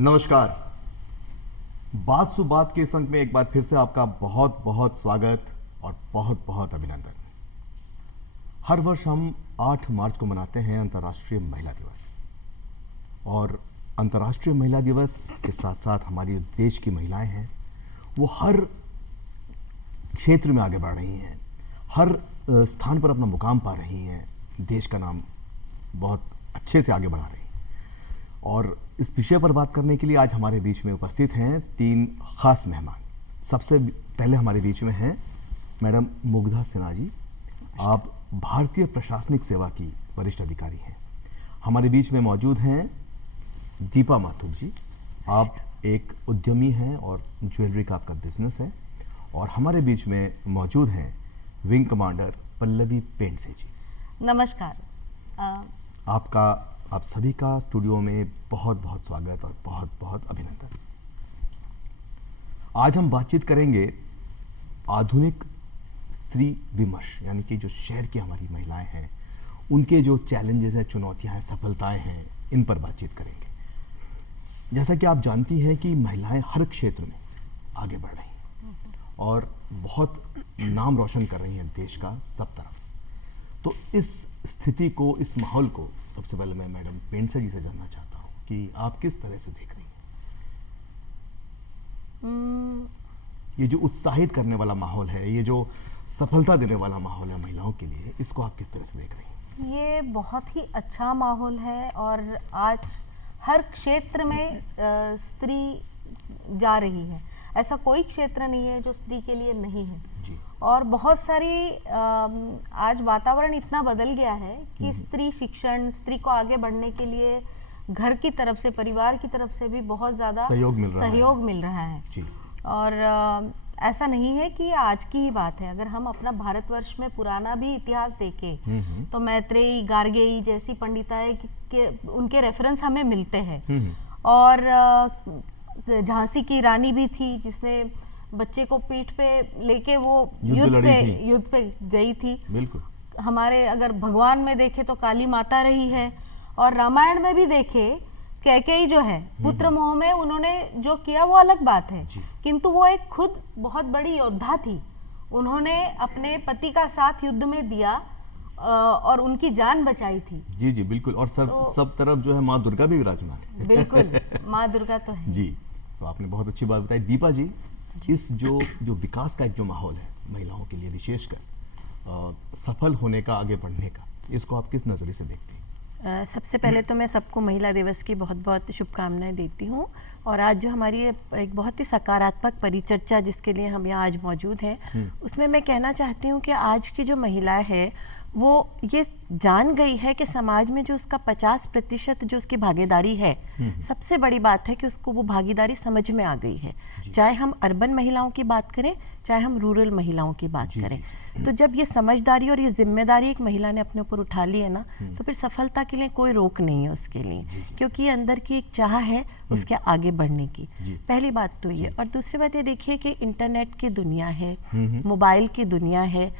नमस्कार। बात सु बात के इस अंक में एक बार फिर से आपका बहुत बहुत स्वागत और बहुत बहुत अभिनंदन। हर वर्ष हम 8 मार्च को मनाते हैं अंतर्राष्ट्रीय महिला दिवस, और अंतर्राष्ट्रीय महिला दिवस के साथ साथ हमारी देश की महिलाएं हैं वो हर क्षेत्र में आगे बढ़ रही हैं, हर स्थान पर अपना मुकाम पा रही हैं, देश का नाम बहुत अच्छे से आगे बढ़ा रही हैं। और इस विषय पर बात करने के लिए आज हमारे बीच में उपस्थित हैं 3 खास मेहमान। सबसे पहले हमारे बीच में हैं मैडम मुग्धा सिन्हा जी। आप भारतीय प्रशासनिक सेवा की वरिष्ठ अधिकारी हैं। हमारे बीच में मौजूद हैं दीपा माथुर जी। आप एक उद्यमी हैं और ज्वेलरी का आपका बिजनेस है। और हमारे बीच में मौजूद हैं विंग कमांडर पल्लवी पेंडसे जी। नमस्कार। आप सभी का स्टूडियो में बहुत बहुत स्वागत और बहुत बहुत अभिनंदन। आज हम बातचीत करेंगे आधुनिक स्त्री विमर्श, यानी कि जो शहर की हमारी महिलाएं हैं उनके जो चैलेंजेस हैं, चुनौतियां हैं, सफलताएं हैं, इन पर बातचीत करेंगे। जैसा कि आप जानती हैं कि महिलाएं हर क्षेत्र में आगे बढ़ रही हैं और बहुत नाम रोशन कर रही हैं देश का सब तरफ। तो इस स्थिति को, इस माहौल को सबसे पहले मैं मैडम पेंडसे जी से जानना चाहता हूँ कि आप किस तरह से देख रही हैं? ये जो उत्साहित करने वाला माहौल है, ये जो सफलता देने वाला माहौल है महिलाओं के लिए, इसको आप किस तरह से देख रही हैं? ये बहुत ही अच्छा माहौल है और आज हर क्षेत्र में स्त्री जा रही है। ऐसा कोई क्षेत्र नहीं है जो स्त्री के लिए नहीं है जी। और बहुत सारी आज वातावरण इतना बदल गया है कि स्त्री शिक्षण, स्त्री को आगे बढ़ने के लिए घर की तरफ से, परिवार की तरफ से भी बहुत ज़्यादा सहयोग मिल रहा है जी। और ऐसा नहीं है कि आज की ही बात है। अगर हम अपना भारतवर्ष में पुराना भी इतिहास देखें तो मैत्रेयी, गार्गेयी जैसी पंडिताएं के उनके रेफरेंस हमें मिलते हैं। और झांसी की रानी भी थी जिसने बच्चे को पीठ पे लेके वो युद्ध पे गई थी। बिल्कुल। हमारे अगर भगवान में देखे तो काली माता रही है, और रामायण में भी देखे कैकेयी जो है पुत्र मोह में उन्होंने जो किया वो अलग बात है, किंतु वो एक खुद बहुत बड़ी योद्धा थी। उन्होंने अपने पति का साथ युद्ध में दिया और उनकी जान बचाई थी। जी जी बिल्कुल। और सब तरफ जो है माँ दुर्गा भी विराजमान है। बिल्कुल, माँ दुर्गा तो है जी। तो आपने बहुत अच्छी बात बताई। दीपा जी, इस जो विकास का एक जो माहौल है महिलाओं के लिए, विशेषकर सफल होने का, आगे बढ़ने का, इसको आप किस नज़रिए से देखती हैं? सबसे पहले तो मैं सबको महिला दिवस की बहुत बहुत शुभकामनाएं देती हूँ। और आज जो हमारी एक बहुत ही सकारात्मक परिचर्चा जिसके लिए हम यहाँ आज मौजूद हैं, उसमें मैं कहना चाहती हूँ कि आज की जो महिला है वो ये जान गई है कि समाज में जो उसका 50% जो उसकी भागीदारी है, सबसे बड़ी बात है कि उसको वो भागीदारी समझ में आ गई है। चाहे हम अर्बन महिलाओं की बात करें, चाहे हम रूरल महिलाओं की बात करें, तो जब ये समझदारी और ये जिम्मेदारी एक महिला ने अपने ऊपर उठा ली है ना, तो फिर सफलता के लिए कोई रोक नहीं है उसके लिए, क्योंकि ये अंदर की एक चाह है उसके आगे बढ़ने की। पहली बात तो ये। और दूसरी बात ये देखिए कि इंटरनेट की दुनिया है, मोबाइल की दुनिया है,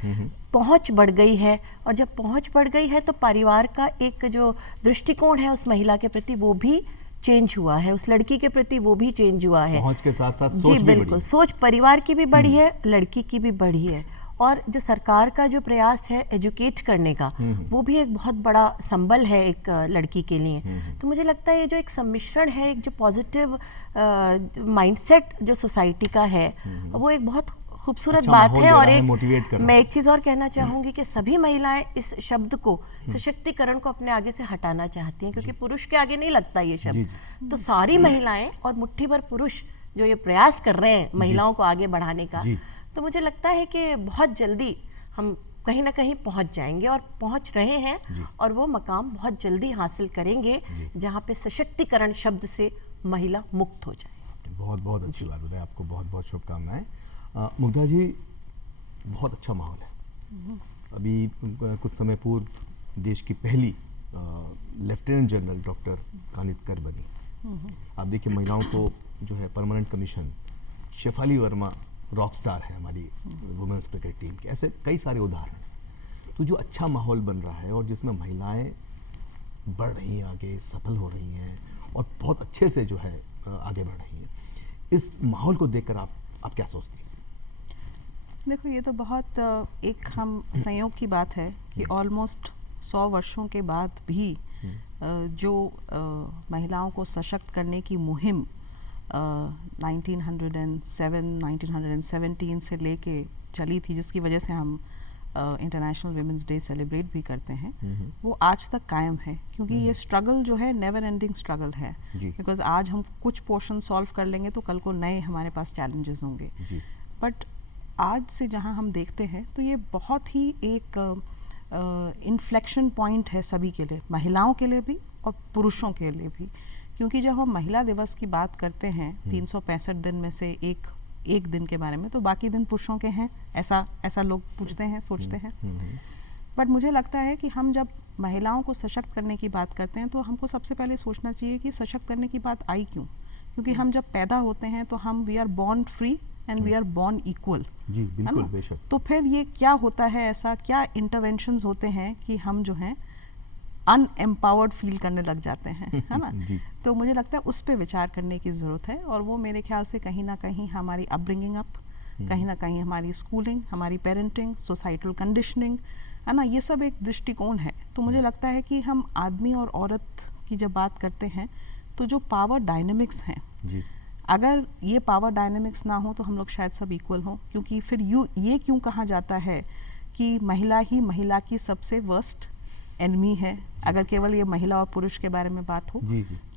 पहुंच बढ़ गई है। और जब पहुंच बढ़ गई है तो परिवार का एक जो दृष्टिकोण है उस महिला के प्रति वो भी चेंज हुआ है, उस लड़की के प्रति वो भी चेंज हुआ है। पहुंच के साथ साथ सोच भी बिल्कुल, सोच परिवार की भी बढ़ी है, लड़की की भी बढ़ी है। और जो सरकार का जो प्रयास है एजुकेट करने का, वो भी एक बहुत बड़ा संबल है एक लड़की के लिए। तो मुझे लगता है ये जो एक सम्मिश्रण है, एक जो पॉजिटिव माइंडसेट जो सोसाइटी का है, वो एक बहुत खूबसूरत बात है। और मैं एक चीज़ और कहना चाहूँगी कि सभी महिलाएं इस शब्द को, सशक्तिकरण को अपने आगे से हटाना चाहती हैं, क्योंकि पुरुष के आगे नहीं लगता ये शब्द। तो सारी महिलाएं और मुट्ठी भर पुरुष जो ये प्रयास कर रहे हैं महिलाओं को आगे बढ़ाने का, तो मुझे लगता है कि बहुत जल्दी हम कहीं ना कहीं पहुंच जाएंगे और पहुंच रहे हैं, और वो मकाम बहुत जल्दी हासिल करेंगे जहां पे सशक्तिकरण शब्द से महिला मुक्त हो जाए। बहुत बहुत अच्छी बात बताई, आपको बहुत बहुत शुभकामनाएं। मुग्धा जी, बहुत अच्छा माहौल है। अभी कुछ समय पूर्व देश की पहली लेफ्टिनेंट जनरल डॉक्टर कानितकर बनी। आप देखिए महिलाओं को जो है permanent commission, Shefali Verma rock star है हमारी वुमेन्स क्रिकेट टीम के, ऐसे कई सारे उदाहरण। तो जो अच्छा माहौल बन रहा है और जिसमें महिलाएं बढ़ रही हैं आगे, सफल हो रही हैं और बहुत अच्छे से जो है आगे बढ़ रही हैं। इस माहौल को देखकर आप क्या सोचती हैं? देखो, ये तो बहुत एक हम संयोग की बात है कि ऑलमोस्ट 100 वर्षों के बाद भी जो महिलाओं को सशक्त करने की मुहिम 1917 से लेके चली थी, जिसकी वजह से हम इंटरनेशनल विमेंस डे सेलिब्रेट भी करते हैं, वो आज तक कायम है। क्योंकि ये स्ट्रगल जो है नेवर एंडिंग स्ट्रगल है, बिकॉज आज हम कुछ पोर्शन सॉल्व कर लेंगे तो कल को नए हमारे पास चैलेंजेस होंगे। बट आज से जहाँ हम देखते हैं तो ये बहुत ही एक इन्फ्लेक्शन पॉइंट है सभी के लिए, महिलाओं के लिए भी और पुरुषों के लिए भी। क्योंकि जब हम महिला दिवस की बात करते हैं 365 दिन में से एक दिन के बारे में, तो बाकी दिन पुरुषों के हैं, ऐसा लोग पूछते हैं, सोचते हैं। बट मुझे लगता है कि हम जब महिलाओं को सशक्त करने की बात करते हैं तो हमको सबसे पहले सोचना चाहिए कि सशक्त करने की बात आई क्यों। क्योंकि हम जब पैदा होते हैं तो हम we are born free and we are born equal. जी बिल्कुल, बेशक। तो फिर ये क्या होता है, ऐसा क्या इंटरवेंशंस होते हैं कि हम जो हैं अनएम्पावर्ड फील करने लग जाते हैं, है ना। तो मुझे लगता है उस पे विचार करने की ज़रूरत है, और वो मेरे ख्याल से कहीं ना कहीं हमारी अपब्रिंगिंग अप, कहीं ना कहीं हमारी स्कूलिंग, हमारी पेरेंटिंग, सोसाइटल कंडीशनिंग, है ना, ये सब एक दृष्टिकोण है। तो मुझे लगता है कि हम आदमी और औरत की जब बात करते हैं तो जो पावर डायनेमिक्स हैं, अगर ये पावर डायनेमिक्स ना हो तो हम लोग शायद सब इक्वल हों। क्योंकि फिर ये क्यों कहा जाता है कि महिला ही महिला की सबसे वर्स्ट एनिमी है, अगर केवल ये महिला और पुरुष के बारे में बात हो।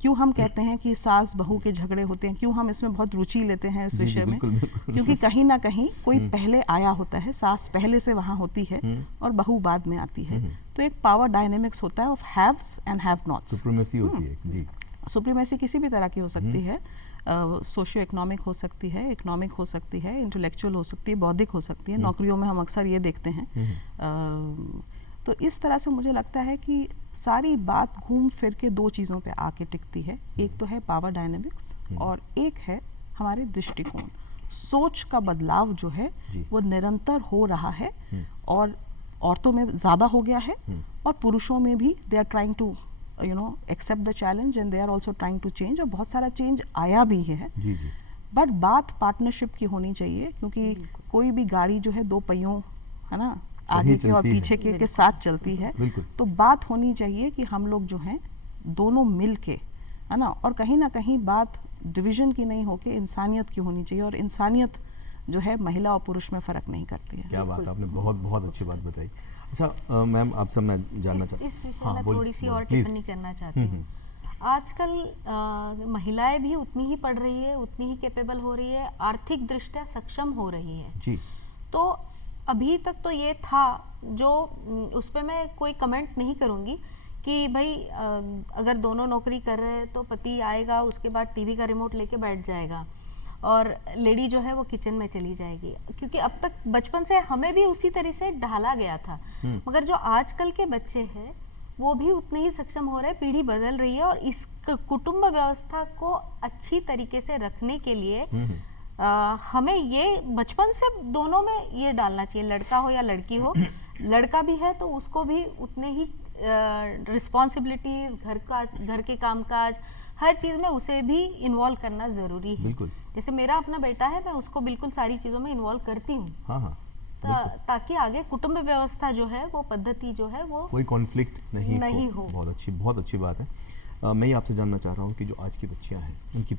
क्यों हम कहते हैं कि सास बहू के झगड़े होते हैं, क्यों हम इसमें बहुत रुचि लेते हैं इस विषय में? क्योंकि कहीं ना कहीं कोई पहले आया होता है, सास पहले से वहाँ होती है और बहू बाद में आती है। तो एक पावर डायनेमिक्स होता है of haves and have nots. Supremacy होती है। जी, सुप्रीमेसी किसी भी तरह की हो सकती है, सोशियो इकोनॉमिक हो सकती है, इकोनॉमिक हो सकती है, इंटेलेक्चुअल हो सकती है, बौद्धिक हो सकती है। नौकरियों में हम अक्सर ये देखते हैं। तो इस तरह से मुझे लगता है कि सारी बात घूम फिर के दो चीज़ों पे आके टिकती है। एक तो है पावर डायनेमिक्स और एक है हमारे दृष्टिकोण। सोच का बदलाव जो है वो निरंतर हो रहा है, और औरतों में ज़्यादा हो गया है और पुरुषों में भी they are trying to accept the challenge and they are also trying to change, और बहुत सारा चेंज आया भी है। बट बात पार्टनरशिप की होनी चाहिए, क्योंकि कोई भी गाड़ी जो है दो पहियों, है ना, आगे के और पीछे के साथ चलती है। तो बात होनी चाहिए कि हम लोग जो हैं दोनों मिल के, है ना, और कहीं ना कहीं बात डिवीजन की नहीं होके इंसानियत की होनी चाहिए, और इंसानियत जो है महिला और पुरुष में फ़र्क नहीं करती है। क्या बात, आपने बहुत बहुत अच्छी बात बताई। अच्छा मैम, आपसे मैं जानना चाहता हूँ इस विषय में थोड़ी सी और टिप्पणी करना चाहती हूँ। आजकल महिलाएं भी उतनी ही पढ़ रही है, उतनी ही कैपेबल हो रही है, आर्थिक दृष्टया सक्षम हो रही है जी। तो अभी तक तो ये था, जो उस पर मैं कोई कमेंट नहीं करूँगी कि भाई अगर दोनों नौकरी कर रहे हैं तो पति आएगा, उसके बाद टीवी का रिमोट लेके बैठ जाएगा और लेडी जो है वो किचन में चली जाएगी। क्योंकि अब तक बचपन से हमें भी उसी तरह से ढाला गया था। मगर जो आजकल के बच्चे हैं वो भी उतने ही सक्षम हो रहे हैं, पीढ़ी बदल रही है, और इस कुटुंब व्यवस्था को अच्छी तरीके से रखने के लिए हमें ये बचपन से दोनों में ये डालना चाहिए, लड़का हो या लड़की हो। लड़का भी है तो उसको भी उतने ही रिस्पॉन्सिबिलिटीज, घर के कामकाज, हर चीज़ में उसे भी इन्वॉल्व करना ज़रूरी है। जैसे मेरा अपना बेटा है, मैं उसको बिल्कुल सारी चीज़ों में इन्वॉल्व करती हूँ। ताकि आगे कुटुंब व्यवस्था जो है, वो पद्धति जो है, वो कोई कॉन्फ्लिक्ट नहीं हो। बहुत अच्छी बात है। मैं ये आपसे जानना चाह रहा हूँ कि जो आज की बच्चियाँ हैं, उनकी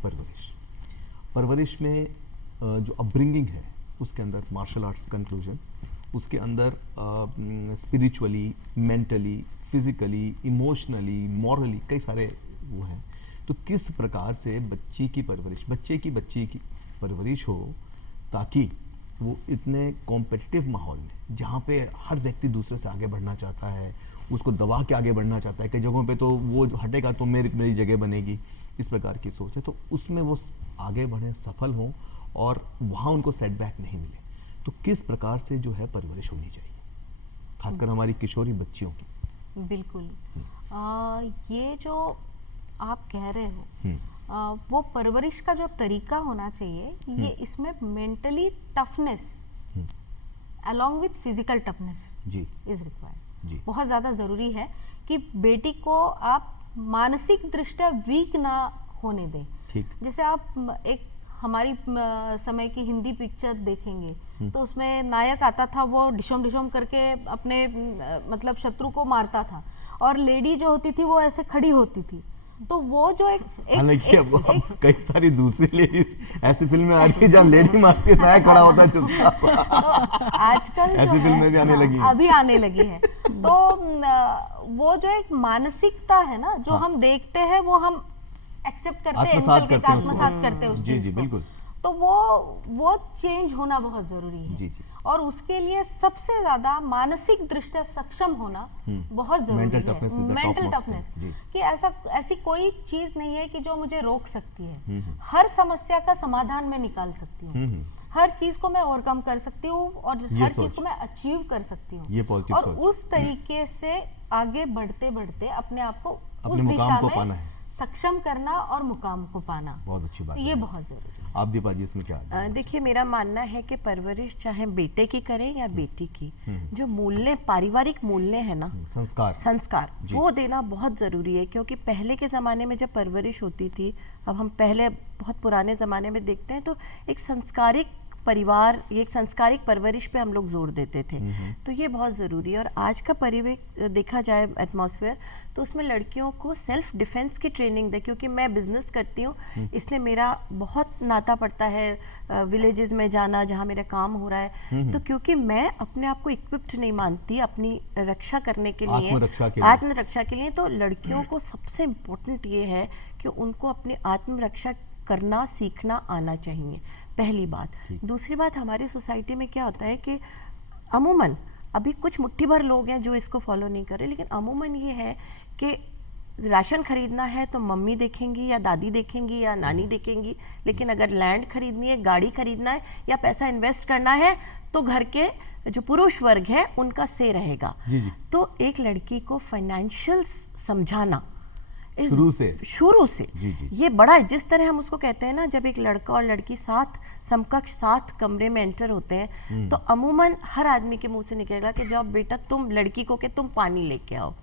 परवरिश में जो अपब्रिंगिंग है, उसके अंदर मार्शल आर्ट्स कंक्लूजन, उसके अंदर spiritually, mentally, physically, emotionally, morally कई सारे वो हैं। तो किस प्रकार से बच्चे की परवरिश हो ताकि वो इतने कॉम्पिटिटिव माहौल में, जहाँ पे हर व्यक्ति दूसरे से आगे बढ़ना चाहता है, उसको दबा के आगे बढ़ना चाहता है, कई जगहों पे तो वो हटेगा तो मेरी जगह बनेगी, इस प्रकार की सोच है, तो उसमें वो आगे बढ़ें, सफल हों और वहाँ उनको सेटबैक नहीं मिले, तो किस प्रकार से जो है परवरिश होनी चाहिए, खासकर हमारी किशोरी बच्चियों की? बिल्कुल। ये जो आप कह रहे हो, वो परवरिश का जो तरीका होना चाहिए, ये इसमें mentally toughness along with physical toughness is required. बहुत ज़्यादा ज़रूरी है कि बेटी को आप मानसिक दृष्टया वीक ना होने दें। ठीक। जैसे आप एक हमारी समय की हिंदी पिक्चर देखेंगे तो उसमें नायक आता था, वो डिशम डिशम करके अपने मतलब शत्रु को मारता था, और लेडी जो होती थी वो ऐसे खड़ी होती थी। तो वो जो हालांकि अब कई सारी दूसरी लेडीज ऐसी फिल्में आ रही है जहाँ लेडी मारती है, नायक खड़ा होता है चुपचाप। तो आजकल जो ऐसी है, फिल्में भी आने लगी हैं। अभी आने लगी है। तो वो जो एक मानसिकता है ना, जो हम देखते हैं वो हम एक्सेप्ट करते हैं, आत्मसात इनकलकेट करते हैं उसको। आत्मसात करते हैं उस जी, चीज जी, को। बिल्कुल। तो वो चेंज होना बहुत जरूरी है। जी, जी। और उसके लिए सबसे ज्यादा मानसिक दृष्टि सक्षम होना बहुत जरूरी Mental है। toughness is the mental topmost thing। Toughness जी। कि ऐसी कोई चीज नहीं है कि जो मुझे रोक सकती है। हर समस्या का समाधान मैं निकाल सकती हूँ, हर चीज को मैं ओवरकम कर सकती हूँ, और ये हर सोच। चीज को मैं अचीव कर सकती ये हूँ। positive और सोच। उस तरीके से आगे बढ़ते बढ़ते अपने आप को उस अपने मुकाम दिशा को पाना में है। सक्षम करना और मुकाम को पाना, बहुत अच्छी बात ये है। बहुत जरूरी है। आप दीपा जी इसमें क्या देखिए, मेरा मानना है कि परवरिश चाहे बेटे की करें या बेटी की, जो मूल्य, पारिवारिक मूल्य है ना, संस्कार जी। वो देना बहुत ज़रूरी है। क्योंकि पहले के ज़माने में जब परवरिश होती थी, अब हम पहले बहुत पुराने ज़माने में देखते हैं तो एक संस्कारिक परिवार, ये एक संस्कारिक परवरिश पे हम लोग जोर देते थे। तो ये बहुत ज़रूरी है। और आज का परिवेश देखा जाए, एटमॉस्फेयर, तो उसमें लड़कियों को सेल्फ डिफेंस की ट्रेनिंग दे। क्योंकि मैं बिजनेस करती हूँ, इसलिए मेरा बहुत नाता पड़ता है विलेजेस में जाना जहाँ मेरा काम हो रहा है। तो क्योंकि मैं अपने आप को इक्विप्ड नहीं मानती अपनी रक्षा करने के लिए, आत्मरक्षा के लिए, तो लड़कियों को सबसे इम्पोर्टेंट ये है कि उनको अपनी आत्मरक्षा करना सीखना आना चाहिए, पहली बात। दूसरी बात, हमारी सोसाइटी में क्या होता है कि अमूमन अभी कुछ मुट्ठी भर लोग हैं जो इसको फॉलो नहीं कर रहे, लेकिन अमूमन ये है कि राशन खरीदना है तो मम्मी देखेंगी या दादी देखेंगी या नानी देखेंगी, लेकिन अगर लैंड खरीदनी है, गाड़ी खरीदना है या पैसा इन्वेस्ट करना है तो घर के जो पुरुष वर्ग है उनका से रहेगा। जी, जी। तो एक लड़की को फाइनेंशियल समझाना शुरू से जी, जी। ये बड़ा, जिस तरह हम उसको कहते हैं ना, जब एक लड़का और लड़की साथ समकक्ष साथ कमरे में एंटर होते हैं तो अमूमन हर आदमी के मुंह से निकलेगा कि जाओ बेटा तुम लड़की को के तुम पानी लेके आओ।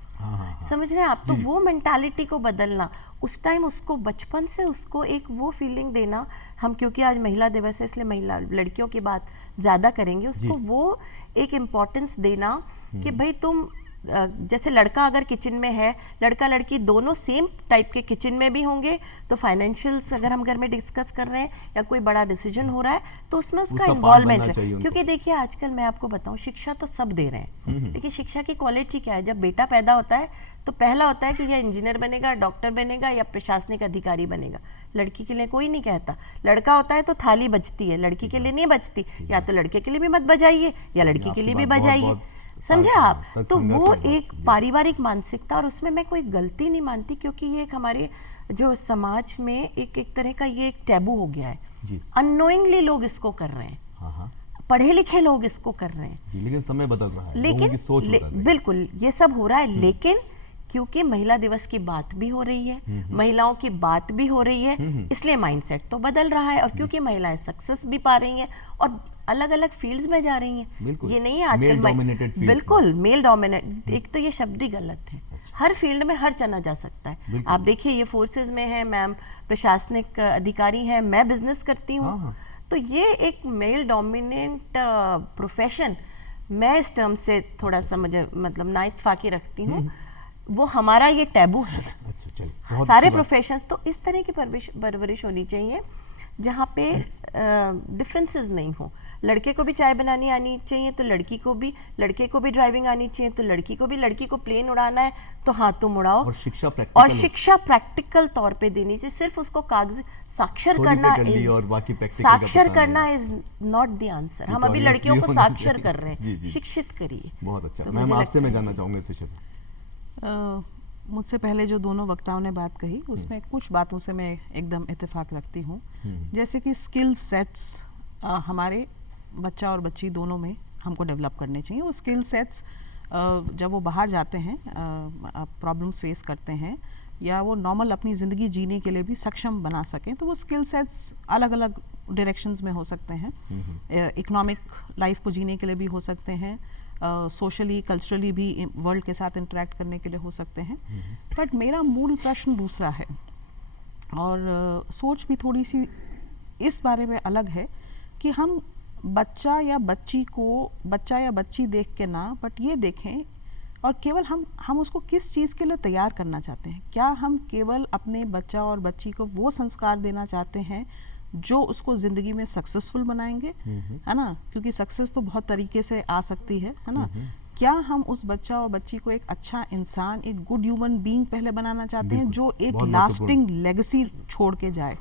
समझ रहे हैं आप? तो वो मेंटालिटी को बदलना, उस टाइम उसको बचपन से उसको एक वो फीलिंग देना। हम क्योंकि आज महिला दिवस है इसलिए महिला लड़कियों की बात ज्यादा करेंगे, उसको वो एक इम्पोर्टेंस देना कि भाई तुम जैसे लड़का अगर किचन में है, लड़का लड़की दोनों सेम टाइप के किचन में भी होंगे, तो फाइनेंशियल्स अगर हम घर में डिस्कस कर रहे हैं या कोई बड़ा डिसीजन हो रहा है तो उसमें उसका इन्वॉल्वमेंट है। क्योंकि देखिए आजकल मैं आपको बताऊं, शिक्षा तो सब दे रहे हैं, लेकिन शिक्षा की क्वालिटी क्या है? जब बेटा पैदा होता है तो पहला होता है कि यह इंजीनियर बनेगा, डॉक्टर बनेगा या प्रशासनिक अधिकारी बनेगा। लड़की के लिए कोई नहीं कहता। लड़का होता है तो थाली बजती है, लड़की के लिए नहीं बजती। या तो लड़के के लिए भी मत बजाइए या लड़की के लिए भी बजाइए, समझे आप? तो वो एक पारिवारिक मानसिकता, और उसमें मैं कोई गलती नहीं मानती, क्योंकि ये एक हमारे जो समाज में एक तरह का ये एक टैबू हो गया है। अननोइंगली लोग इसको कर रहे हैं, पढ़े लिखे लोग इसको कर रहे हैं जी, लेकिन समय बदल रहा है, लेकिन लोगों की सोच बदल रही है। बिल्कुल ये सब हो रहा है, लेकिन क्योंकि महिला दिवस की बात भी हो रही है, महिलाओं की बात भी हो रही है, इसलिए माइंडसेट तो बदल रहा है। और क्योंकि महिलाएं सक्सेस भी पा रही हैं और अलग अलग फील्ड्स में जा रही हैं। ये नहीं है आजकल बिल्कुल मेल डोमिनेट, एक तो ये शब्द ही गलत है। हर फील्ड में हर चना जा सकता है। आप देखिए, ये फोर्सेस में है, मैम प्रशासनिक अधिकारी है, मैं बिजनेस करती हूँ, तो ये एक मेल डोमिनेंट प्रोफेशन, मैं इस टर्म से थोड़ा सा मुझे मतलब ना इत्तेफाकी रखती हूँ। वो हमारा ये टैबू है। सारे प्रोफेशंस, तो इस तरह की परवरिश होनी चाहिए जहाँ पे डिफरेंसेस नहीं हो। लड़के को भी चाय बनानी आनी चाहिए तो लड़की को भी, लड़के को भी ड्राइविंग आनी चाहिए तो लड़की को भी, लड़की को प्लेन उड़ाना है तो हाँ तुम उड़ाओ। और शिक्षा प्रैक्टिकल तौर पे देनी चाहिए। सिर्फ उसको कागज साक्षर करना इज नॉट द आंसर। हम अभी लड़कियों को साक्षर कर रहे हैं, शिक्षित करिए। बहुत अच्छा। मैम आपसे मैं जानना चाहूंगा इस विषय पे। मुझसे पहले जो दोनों वक्ताओं ने बात कही उसमें कुछ बातों से मैं एकदम इत्तेफाक रखती हूँ। जैसे कि स्किल सेट्स हमारे बच्चा और बच्ची दोनों में हमको डेवलप करने चाहिए। वो स्किल सेट्स जब वो बाहर जाते हैं, प्रॉब्लम्स फेस करते हैं या वो नॉर्मल अपनी ज़िंदगी जीने के लिए भी सक्षम बना सकें, तो वो स्किल सेट्स अलग अलग डायरेक्शंस में हो सकते हैं। इकोनॉमिक लाइफ को जीने के लिए भी हो सकते हैं, सोशली कल्चरली भी वर्ल्ड के साथ इंटरेक्ट करने के लिए हो सकते हैं। बट मेरा मूल प्रश्न दूसरा है। और सोच भी थोड़ी सी इस बारे में अलग है कि हम बच्चा या बच्ची देख के ना, बट ये देखें और केवल हम उसको किस चीज़ के लिए तैयार करना चाहते हैं। क्या हम केवल अपने बच्चा और बच्ची को वो संस्कार देना चाहते हैं जो उसको ज़िंदगी में सक्सेसफुल बनाएंगे, है ना, क्योंकि सक्सेस तो बहुत तरीके से आ सकती है ना। क्या हम उस बच्चा और बच्ची को एक अच्छा इंसान, एक गुड ह्यूमन बीइंग पहले बनाना चाहते हैं जो एक लास्टिंग लेगेसी छोड़ के जाए।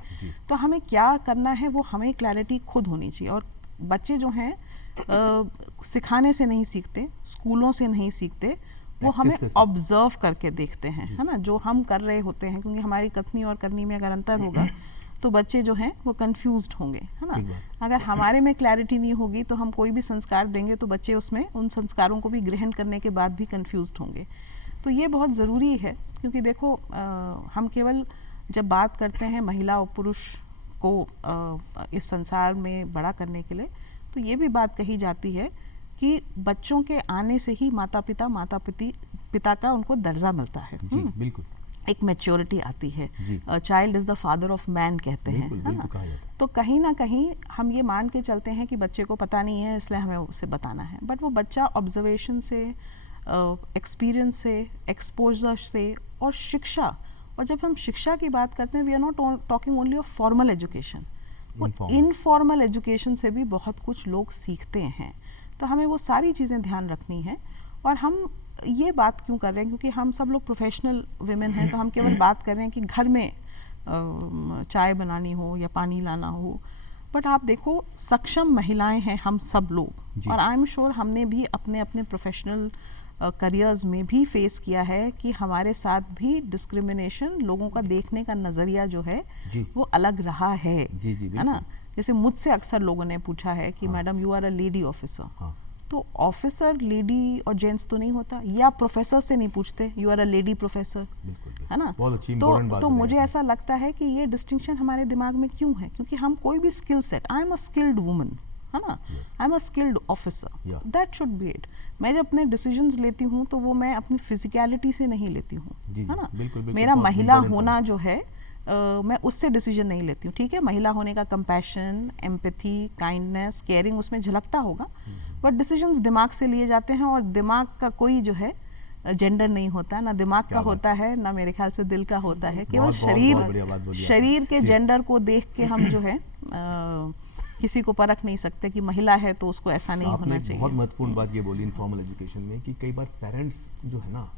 तो हमें क्या करना है वो हमें क्लैरिटी खुद होनी चाहिए। और बच्चे जो हैं सिखाने से नहीं सीखते, स्कूलों से नहीं सीखते, वो हमें ऑब्जर्व करके देखते हैं, है ना, जो हम कर रहे होते हैं। क्योंकि हमारी कथनी और करनी में अगर अंतर होगा तो बच्चे जो हैं वो कंफ्यूज्ड होंगे, है ना। अगर हमारे में क्लैरिटी नहीं होगी तो हम कोई भी संस्कार देंगे तो बच्चे उसमें उन संस्कारों को भी ग्रहण करने के बाद भी कंफ्यूज्ड होंगे। तो ये बहुत ज़रूरी है, क्योंकि देखो हम केवल जब बात करते हैं महिला और पुरुष को इस संसार में बड़ा करने के लिए, तो ये भी बात कही जाती है कि बच्चों के आने से ही माता पिता का उनको दर्जा मिलता है। बिल्कुल, एक मैच्योरिटी आती है। Child is the father of man कहते हैं, है ना। तो कहीं ना कहीं हम ये मान के चलते हैं कि बच्चे को पता नहीं है इसलिए हमें उसे बताना है, बट वो बच्चा ऑब्जर्वेशन से, एक्सपीरियंस से, एक्सपोजर से और शिक्षा, और जब हम शिक्षा की बात करते हैं we are not talking only of formal education, वो इनफॉर्मल एजुकेशन से भी बहुत कुछ लोग सीखते हैं। तो हमें वो सारी चीज़ें ध्यान रखनी है। और हम ये बात क्यों कर रहे हैं, क्योंकि हम सब लोग प्रोफेशनल विमेन हैं, तो हम केवल बात कर रहे हैं कि घर में चाय बनानी हो या पानी लाना हो, बट आप देखो सक्षम महिलाएं हैं हम सब लोग, और आई एम श्योर हमने भी अपने अपने प्रोफेशनल करियर्स में भी फेस किया है कि हमारे साथ भी डिस्क्रिमिनेशन, लोगों का देखने का नज़रिया जो है वो अलग रहा है, है ना। जैसे मुझसे अक्सर लोगों ने पूछा है कि madam you are a lady officer, तो ऑफिसर लेडी और जेंट्स तो नहीं होता, या प्रोफेसर से नहीं पूछते you are a lady professor, है ना। तो मुझे ऐसा लगता है कि ये डिस्टिंक्शन हमारे दिमाग में क्यों है, क्योंकि हम कोई भी skill set, I am a skilled woman, है ना, I am a skilled officer, that should be it. मैं जब अपने डिसीजंस लेती हूँ तो वो मैं अपनी फिजिकलिटी से नहीं लेती हूँ, है ना। मेरा महिला होना जो है मैं उससे डिसीजन नहीं लेती हूँ। ठीक है, महिला होने का कंपैशन, एम्पैथी, काइंडनेस, केयरिंग उसमें झलकता होगा, बट डिसीजंस दिमाग से लिए जाते हैं, और दिमाग का कोई जो है जेंडर नहीं होता, ना दिमाग का होता है, ना मेरे ख्याल से दिल का होता है। केवल शरीर के जेंडर को देख के हम जो है किसी को परख नहीं सकते कि महिला है तो उसको ऐसा नहीं होना चाहिए। बहुत महत्वपूर्ण बात ये बोली इनफॉर्मल एजुकेशन में कि कई बार पेरेंट्स जो है ना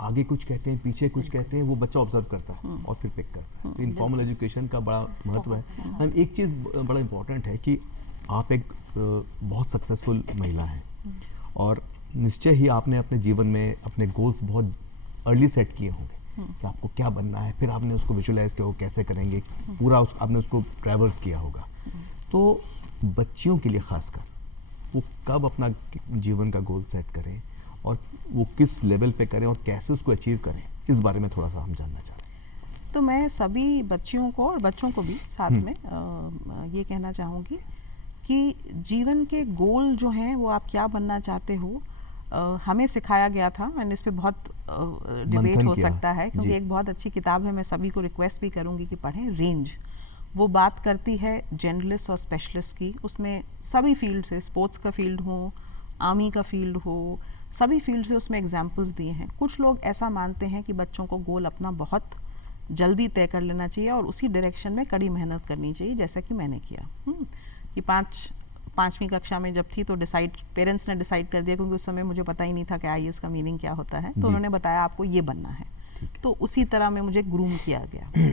आगे कुछ कहते हैं, पीछे कुछ कहते हैं, वो बच्चा ऑब्जर्व करता है और फिर पिक करता है। तो इनफॉर्मल एजुकेशन का बड़ा महत्व है। एक चीज़ बड़ा इम्पोर्टेंट है कि आप एक बहुत सक्सेसफुल महिला हैं, और निश्चय ही आपने अपने जीवन में अपने गोल्स बहुत अर्ली सेट किए होंगे कि आपको क्या बनना है, फिर आपने उसको विजुअलाइज किया हो कैसे करेंगे, पूरा आपने उसको ट्रैवर्स किया होगा। तो बच्चियों के लिए खासकर वो कब अपना जीवन का गोल सेट करें और वो किस लेवल पे करें और कैसे उसको अचीव करें, इस बारे में थोड़ा सा हम जानना चाह रहे हैं। तो मैं सभी बच्चियों को और बच्चों को भी साथ में ये कहना चाहूँगी कि जीवन के गोल जो हैं वो आप क्या बनना चाहते हो, हमें सिखाया गया था, एंड इस पे बहुत डिबेट हो सकता है, क्योंकि एक बहुत अच्छी किताब है, मैं सभी को रिक्वेस्ट भी करूँगी कि पढ़ें, रेंज। वो बात करती है जनरलिस्ट और स्पेशलिस्ट की, उसमें सभी फील्ड से, स्पोर्ट्स का फील्ड हो, आर्मी का फील्ड हो, सभी फील्ड से उसमें एग्जाम्पल्स दिए हैं। कुछ लोग ऐसा मानते हैं कि बच्चों को गोल अपना बहुत जल्दी तय कर लेना चाहिए और उसी डायरेक्शन में कड़ी मेहनत करनी चाहिए, जैसा कि मैंने किया। कि पाँचवीं कक्षा में जब थी तो पेरेंट्स ने डिसाइड कर दिया, क्योंकि उस समय मुझे पता ही नहीं था कि IAS का मीनिंग क्या होता है, तो उन्होंने बताया आपको ये बनना है, तो उसी तरह में मुझे ग्रूम किया गया।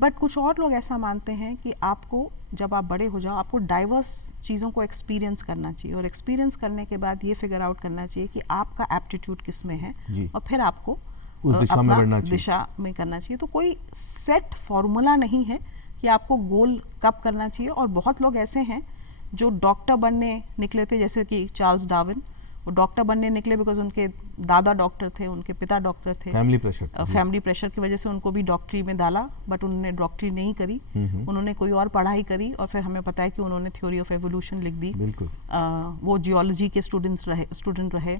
बट कुछ और लोग ऐसा मानते हैं कि आपको जब आप बड़े हो जाओ आपको डाइवर्स चीज़ों को एक्सपीरियंस करना चाहिए, और एक्सपीरियंस करने के बाद ये फिगर आउट करना चाहिए कि आपका एप्टीट्यूड किस में है, और फिर आपको उस दिशा में करना चाहिए। तो कोई सेट फॉर्मूला नहीं है कि आपको गोल कब करना चाहिए। और बहुत लोग ऐसे हैं जो डॉक्टर बनने निकले थे, जैसे कि चार्ल्स डार्विन, वो डॉक्टर बनने निकले बिकॉज उनके दादा डॉक्टर थे, उनके पिता डॉक्टर थे, फैमिली प्रेशर की वजह से उनको भी डॉक्टरी में डाला, बट उन्होंने डॉक्टरी नहीं करी, उन्होंने कोई और पढ़ाई करी, और फिर हमें पता है कि उन्होंने थ्योरी ऑफ एवोल्यूशन लिख दी। वो जियोलॉजी के स्टूडेंट रहे।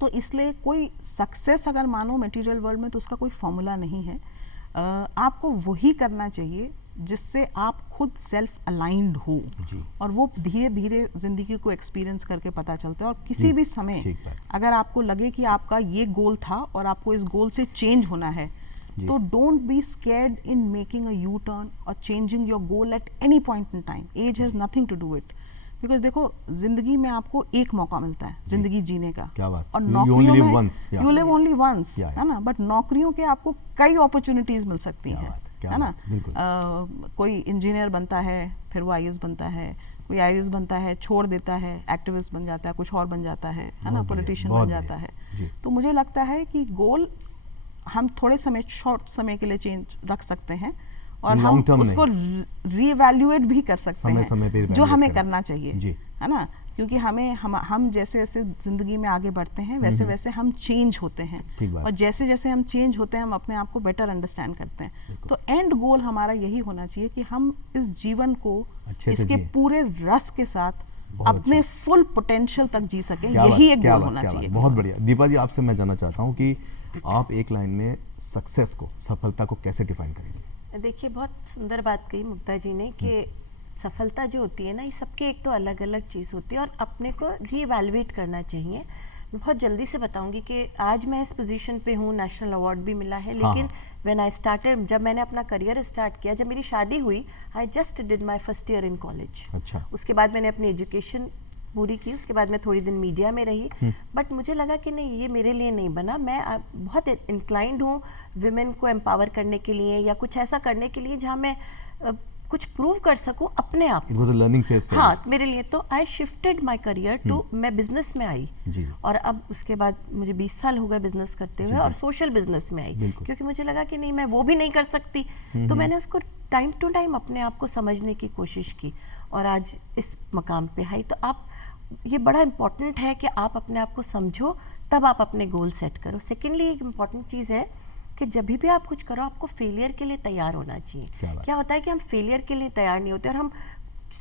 तो इसलिए कोई सक्सेस अगर मानो मटेरियल वर्ल्ड में तो उसका कोई फॉर्मूला नहीं है। आपको वही करना चाहिए जिससे आप खुद सेल्फ अलाइंड हो, जी। और वो धीरे धीरे जिंदगी को एक्सपीरियंस करके पता चलता है। और किसी भी समय ठीक बात। अगर आपको लगे कि आपका ये गोल था और आपको इस गोल से चेंज होना है, जी। तो don't be scared in making a U turn और changing your goal at any point in time. Age has nothing to do it, because देखो जिंदगी में आपको एक मौका मिलता है जिंदगी जीने का, क्या बात। और You only नौकरियों live में once, yeah. You live only once, Yeah, yeah. है ना, बट नौकरियों के आपको कई अपॉर्चुनिटीज मिल सकती क्या हैं, बात, क्या है ना। बात, बिल्कुल। कोई इंजीनियर बनता है, फिर वो IAS बनता है, कोई IAS बनता है, छोड़ देता है, एक्टिविस्ट बन जाता है, कुछ और बन जाता है ना, बहुत बढ़िया, पॉलिटिशियन बहुत बन जाता बढ़िया, है। जी। तो मुझे लगता है कि गोल हम थोड़े समय, शॉर्ट समय के लिए चेंज रख सकते हैं, और Long हम term उसको रीवैल्यूएट भी कर सकते समय समय पे हैं, जो evaluate हमें करना। करना चाहिए, जी। है ना। क्योंकि हम जैसे जैसे जिंदगी में आगे बढ़ते हैं, वैसे वैसे हम चेंज होते हैं, ठीक बात। और जैसे जैसे हम चेंज होते हैं हम अपने आप को बेटर अंडरस्टैंड करते हैं। तो एंड गोल हमारा यही होना चाहिए कि हम इस जीवन को अच्छे से इसके जिएं। पूरे रस के साथ बहुत अपने अच्छा। फुल पोटेंशियल तक जी सकें, क्या बात, यही एक क्या गोल बात, होना क्या बात, चाहिए। बहुत बढ़िया। दीपा जी, आपसे मैं जानना चाहता हूँ कि आप एक लाइन में सक्सेस को, सफलता को कैसे डिफाइन करेंगे? देखिए, बहुत सुंदर बात कही मुक्ता जी ने कि सफलता जो होती है ना, ये सबके एक तो अलग अलग चीज़ होती है, और अपने को रीवैल्यूएट करना चाहिए। मैं बहुत जल्दी से बताऊंगी कि आज मैं इस पोजीशन पे हूँ, नेशनल अवार्ड भी मिला है, लेकिन व्हेन आई स्टार्टेड, जब मैंने अपना करियर स्टार्ट किया, जब मेरी शादी हुई, I just did my first year in college. अच्छा। उसके बाद मैंने अपनी एजुकेशन पूरी की, उसके बाद मैं थोड़ी दिन मीडिया में रही, बट मुझे लगा कि नहीं, ये मेरे लिए नहीं बना। मैं बहुत इंक्लाइंड हूँ विमेन को एम्पावर करने के लिए, या कुछ ऐसा करने के लिए जहाँ मैं कुछ प्रूव कर सकूं अपने आप। It was a learning phase. हाँ, मेरे लिए तो I shifted my career to, मैं बिजनेस में आई, जी। और अब उसके बाद मुझे 20 साल हो गए बिजनेस करते हुए, और सोशल बिजनेस में आई, क्योंकि मुझे लगा कि नहीं, मैं वो भी नहीं कर सकती। तो मैंने उसको टाइम टू टाइम अपने आप को समझने की कोशिश की, और आज इस मकाम पे आई। तो आप, ये बड़ा इंपॉर्टेंट है कि आप अपने आप को समझो, तब आप अपने गोल सेट करो। सेकेंडली, एक इम्पॉर्टेंट चीज़ है कि जब भी आप कुछ करो, आपको फेलियर के लिए तैयार होना चाहिए। क्या होता है कि हम फेलियर के लिए तैयार नहीं होते, और हम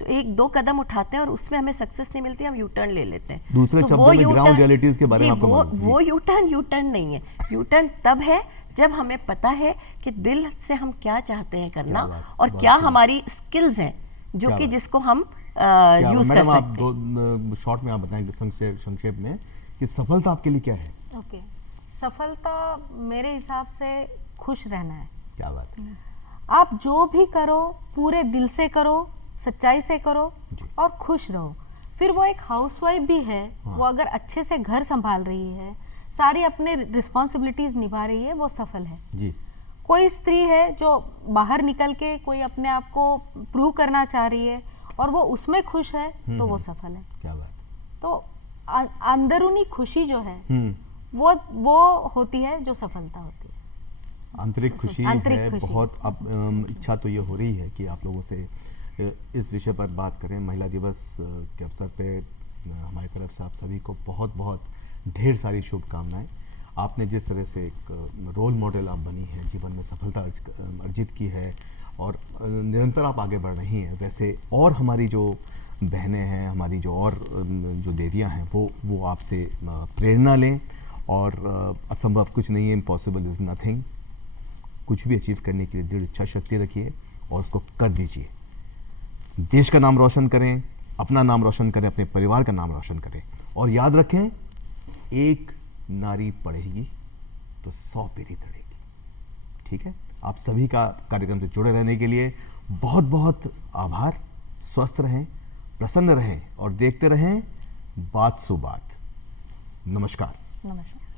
एक दो कदम उठाते हैं और उसमें हमें सक्सेस नहीं मिलती, हम यू टर्न ले लेते हैं। दूसरे शब्दों में ग्राउंड रियलिटीज के बारे में आपको मालूम है। वो यू टर्न नहीं है। यू टर्न तब है जब हमें पता है कि दिल से हम क्या चाहते हैं करना, और क्या हमारी स्किल्स हैं जो कि जिसको हम यूज कर सकते हैं। आप दो शॉर्ट में आप बताएंगे संक्षेप में कि सफलता आपके लिए क्या है? ओके, सफलता मेरे हिसाब से खुश रहना है। क्या बात है। आप जो भी करो पूरे दिल से करो, सच्चाई से करो, और खुश रहो। फिर वो एक हाउसवाइफ भी है, वो अगर अच्छे से घर संभाल रही है, सारी अपने रिस्पॉन्सिबिलिटीज निभा रही है, वो सफल है जी। कोई स्त्री है जो बाहर निकल के कोई अपने आप को प्रूव करना चाह रही है और वो उसमें खुश है, तो वो सफल है। क्या बात। तो अंदरूनी खुशी जो है वो होती है जो सफलता होती है। आंतरिक खुशी आंतरिक है खुशी। बहुत। अब इच्छा तो ये हो रही है कि आप लोगों से इस विषय पर बात करें। महिला दिवस के अवसर पे हमारी तरफ से आप सभी को बहुत बहुत ढेर सारी शुभकामनाएं। आपने जिस तरह से एक रोल मॉडल आप बनी है, जीवन में सफलता अर्जित की है और निरंतर आप आगे बढ़ रही हैं, वैसे और हमारी जो बहनें हैं, हमारी जो और जो देवियां हैं, वो आपसे प्रेरणा लें। और असंभव कुछ नहीं है, इम्पॉसिबल इज़ नथिंग। कुछ भी अचीव करने के लिए दृढ़ इच्छा शक्ति रखिए और उसको कर दीजिए। देश का नाम रोशन करें, अपना नाम रोशन करें, अपने परिवार का नाम रोशन करें। और याद रखें, एक नारी पढ़ेगी तो 100 पीढ़ी तड़ेगी। ठीक है। आप सभी का कार्यक्रम से जुड़े रहने के लिए बहुत बहुत आभार। स्वस्थ रहें, प्रसन्न रहें और देखते रहें बात सु बात। नमस्कार। नमस्कार।